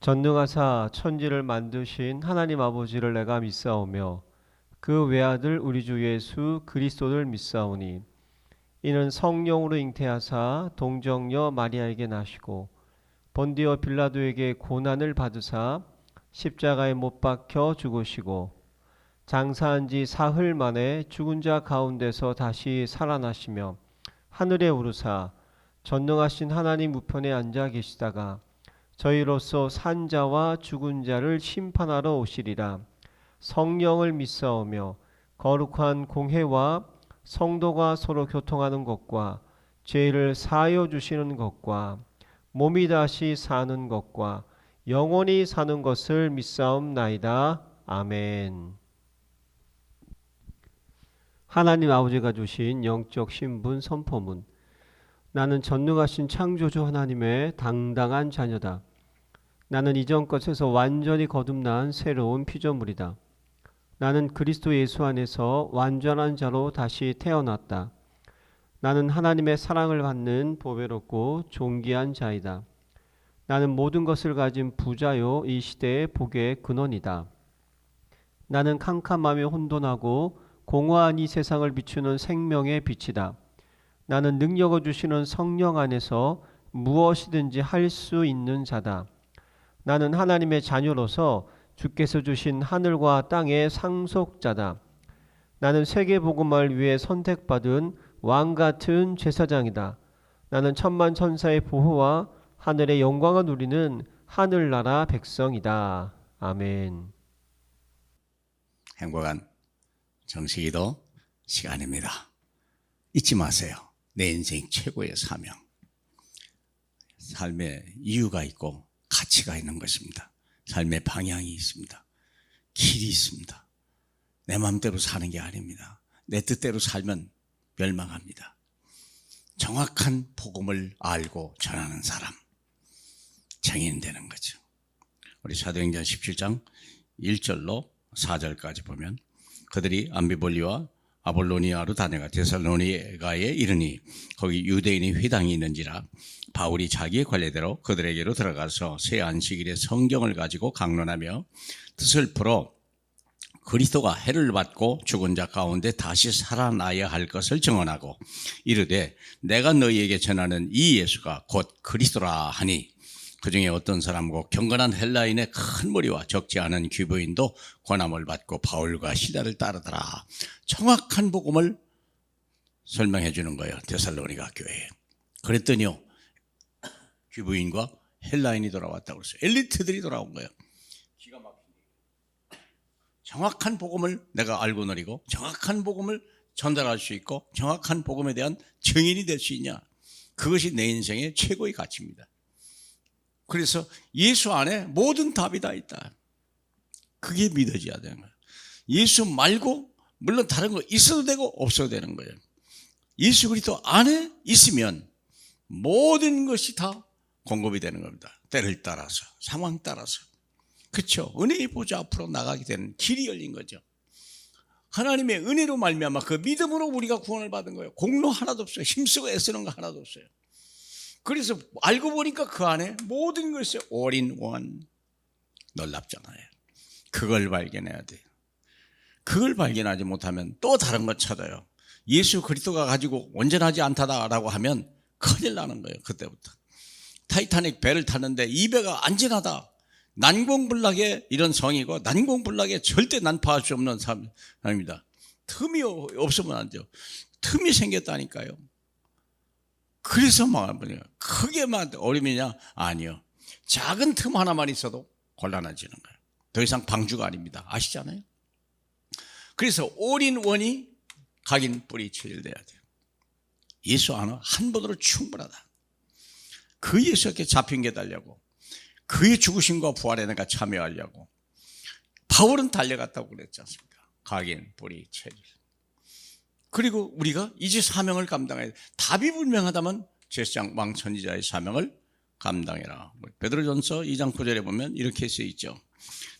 전능하사 천지를 만드신 하나님 아버지를 내가 믿사오며 그 외아들 우리 주 예수 그리스도를 믿사오니 이는 성령으로 잉태하사 동정녀 마리아에게 나시고 본디오 빌라도에게 고난을 받으사 십자가에 못 박혀 죽으시고 장사한 지 사흘 만에 죽은 자 가운데서 다시 살아나시며 하늘에 오르사 전능하신 하나님 우편에 앉아 계시다가 저희로서 산 자와 죽은 자를 심판하러 오시리라. 성령을 믿사오며 거룩한 공회와 성도가 서로 교통하는 것과 죄를 사하여 주시는 것과 몸이 다시 사는 것과 영원히 사는 것을 믿사옵나이다. 아멘. 하나님 아버지가 주신 영적 신분 선포문. 나는 전능하신 창조주 하나님의 당당한 자녀다. 나는 이전 것에서 완전히 거듭난 새로운 피조물이다. 나는 그리스도 예수 안에서 완전한 자로 다시 태어났다. 나는 하나님의 사랑을 받는 보배롭고 존귀한 자이다. 나는 모든 것을 가진 부자요 이 시대의 복의 근원이다. 나는 캄캄하며 혼돈하고 공허한 이 세상을 비추는 생명의 빛이다. 나는 능력을 주시는 성령 안에서 무엇이든지 할 수 있는 자다. 나는 하나님의 자녀로서 주께서 주신 하늘과 땅의 상속자다. 나는 세계복음을 위해 선택받은 왕같은 제사장이다. 나는 천만 천사의 보호와 하늘의 영광을 누리는 하늘나라 백성이다. 아멘. 행복한 정식기도 시간입니다. 잊지 마세요. 내 인생 최고의 사명. 삶의 이유가 있고 가치가 있는 것입니다. 삶의 방향이 있습니다. 길이 있습니다. 내 마음대로 사는 게 아닙니다. 내 뜻대로 살면 멸망합니다. 정확한 복음을 알고 전하는 사람, 정인 되는 거죠. 우리 사도행전 17장 1절로 4절까지 보면 그들이 암비볼리와 아볼로니아로 다녀가 데살로니가에 이르니 거기 유대인의 회당이 있는지라 바울이 자기의 관례대로 그들에게로 들어가서 새 안식일에 성경을 가지고 강론하며 뜻을 풀어 그리스도가 해를 받고 죽은 자 가운데 다시 살아나야 할 것을 증언하고 이르되 내가 너희에게 전하는 이 예수가 곧 그리스도라 하니 그 중에 어떤 사람과 경건한 헬라인의 큰 무리와 적지 않은 귀부인도 권함을 받고 바울과 시다를 따르더라. 정확한 복음을 설명해 주는 거예요. 데살로니가 교회에. 그랬더니요, 귀부인과 헬라인이 돌아왔다고 그랬어요. 엘리트들이 돌아온 거예요. 기가 막히네. 정확한 복음을 내가 알고 누리고 정확한 복음을 전달할 수 있고 정확한 복음에 대한 증인이 될 수 있냐. 그것이 내 인생의 최고의 가치입니다. 그래서 예수 안에 모든 답이 다 있다. 그게 믿어져야 되는 거예요. 예수 말고 물론 다른 거 있어도 되고 없어도 되는 거예요. 예수 그리스도 안에 있으면 모든 것이 다 공급이 되는 겁니다. 때를 따라서, 상황 따라서. 그렇죠. 은혜의 보좌 앞으로 나가게 되는 길이 열린 거죠. 하나님의 은혜로 말미암아 그 믿음으로 우리가 구원을 받은 거예요. 공로 하나도 없어요. 힘쓰고 애쓰는 거 하나도 없어요. 그래서 알고 보니까 그 안에 모든 것이 all in one. 놀랍잖아요. 그걸 발견해야 돼요. 그걸 발견하지 못하면 또 다른 것 찾아요. 예수 그리스도가 가지고 온전하지 않다라고 하면 큰일 나는 거예요. 그때부터. 타이타닉 배를 탔는데 이 배가 안전하다. 난공불락의 이런 성이고 난공불락에 절대 난파할 수 없는 사람입니다. 틈이 없으면 안 돼요. 틈이 생겼다니까요. 그래서 망한 거예요. 크게만 어림이냐? 아니요. 작은 틈 하나만 있어도 곤란해지는 거예요. 더 이상 방주가 아닙니다. 아시잖아요? 그래서 올인원이 각인 뿌리 체질돼야 돼요. 예수 하나 한 번으로 충분하다. 그 예수께 잡힌 게 달려고 그의 죽으심과 부활에 내가 참여하려고 바울은 달려갔다고 그랬지 않습니까? 각인 뿌리 체질. 그리고 우리가 이제 사명을 감당해야 돼. 답이 분명하다면 제사장 왕 선지자의 사명을 감당해라. 베드로전서 2장 9절에 보면 이렇게 써 있죠.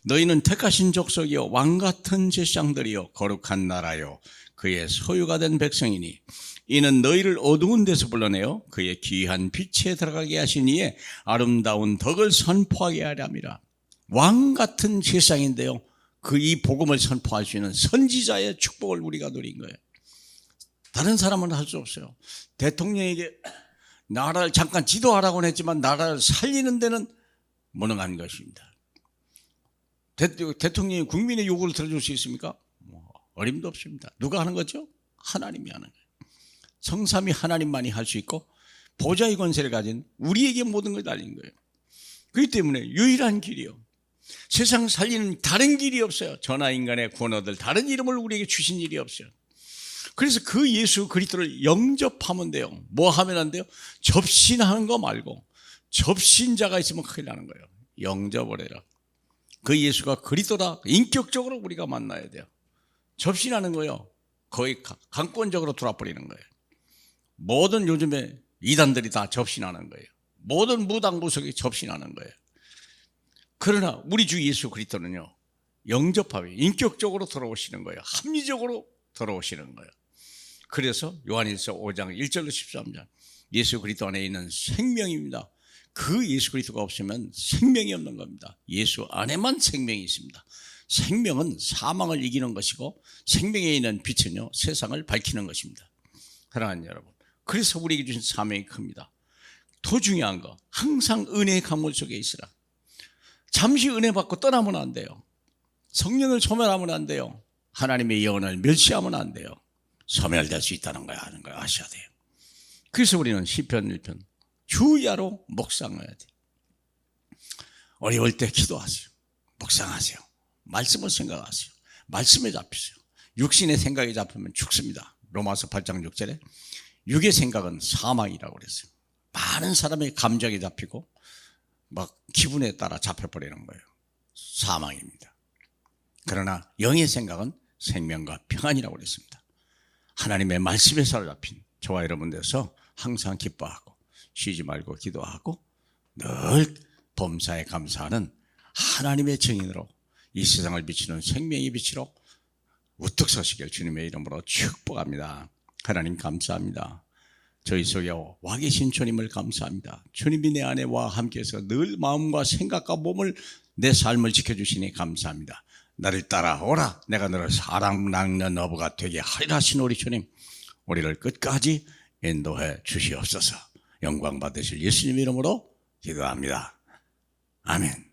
너희는 택하신 족속이요 왕같은 제사장들이요 거룩한 나라요 그의 소유가 된 백성이니 이는 너희를 어두운 데서 불러내어 그의 귀한 빛에 들어가게 하신 이의 아름다운 덕을 선포하게 하려 함이라. 왕같은 제사장인데요, 그 이 복음을 선포할 수 있는 선지자의 축복을 우리가 누린 거예요. 다른 사람은 할 수 없어요. 대통령에게 나라를 잠깐 지도하라고는 했지만 나라를 살리는 데는 무능한 것입니다. 대통령이 국민의 요구를 들어줄 수 있습니까? 어림도 없습니다. 누가 하는 거죠? 하나님이 하는 거예요. 성삼위 하나님만이 할 수 있고 보좌의 권세를 가진 우리에게 모든 걸 달린 거예요. 그렇기 때문에 유일한 길이요, 세상 살리는 다른 길이 없어요. 전하인간의 구원 얻을 다른 이름을 우리에게 주신 일이 없어요. 그래서 그 예수 그리스도를 영접하면 돼요. 뭐 하면 안 돼요? 접신하는 거 말고, 접신자가 있으면 큰일 나는 거예요. 영접을 해라. 그 예수가 그리스도다 인격적으로 우리가 만나야 돼요. 접신하는 거요, 거의 강권적으로 돌아버리는 거예요. 모든 요즘에 이단들이 다 접신하는 거예요. 모든 무당 무속이 접신하는 거예요. 그러나 우리 주 예수 그리스도는요, 영접하며 인격적으로 돌아오시는 거예요. 합리적으로 돌아오시는 거예요. 그래서 요한일서 5장 1절로 13절, 예수 그리스도 안에 있는 생명입니다. 그 예수 그리스도가 없으면 생명이 없는 겁니다. 예수 안에만 생명이 있습니다. 생명은 사망을 이기는 것이고 생명에 있는 빛은요, 세상을 밝히는 것입니다. 사랑하는 여러분, 그래서 우리에게 주신 사명이 큽니다. 더 중요한 거, 항상 은혜의 강물 속에 있으라. 잠시 은혜 받고 떠나면 안 돼요. 성령을 소멸하면 안 돼요. 하나님의 영혼을 멸시하면 안 돼요. 소멸될 수 있다는 걸 아는 걸 아셔야 돼요. 그래서 우리는 시편 1편 주야로 묵상해야 돼요. 어려울 때 기도하세요. 묵상하세요. 말씀을 생각하세요. 말씀에 잡히세요. 육신의 생각이 잡히면 죽습니다. 로마서 8장 6절에 육의 생각은 사망이라고 그랬어요. 많은 사람의 감정이 잡히고 막 기분에 따라 잡혀버리는 거예요. 사망입니다. 그러나 영의 생각은 생명과 평안이라고 그랬습니다. 하나님의 말씀에 사로잡힌 저와 여러분 돼서 항상 기뻐하고 쉬지 말고 기도하고 늘 범사에 감사하는 하나님의 증인으로 이 세상을 비추는 생명의 빛으로 우뚝 서시길 주님의 이름으로 축복합니다. 하나님 감사합니다. 저희 속에 와 계신 주님을 감사합니다. 주님이 내 안에 와 함께해서 늘 마음과 생각과 몸을 내 삶을 지켜주시니 감사합니다. 나를 따라오라, 내가 너를 사랑 낚는 어부가 되게 하리라 하신 우리 주님, 우리를 끝까지 인도해 주시옵소서. 영광 받으실 예수님 이름으로 기도합니다. 아멘.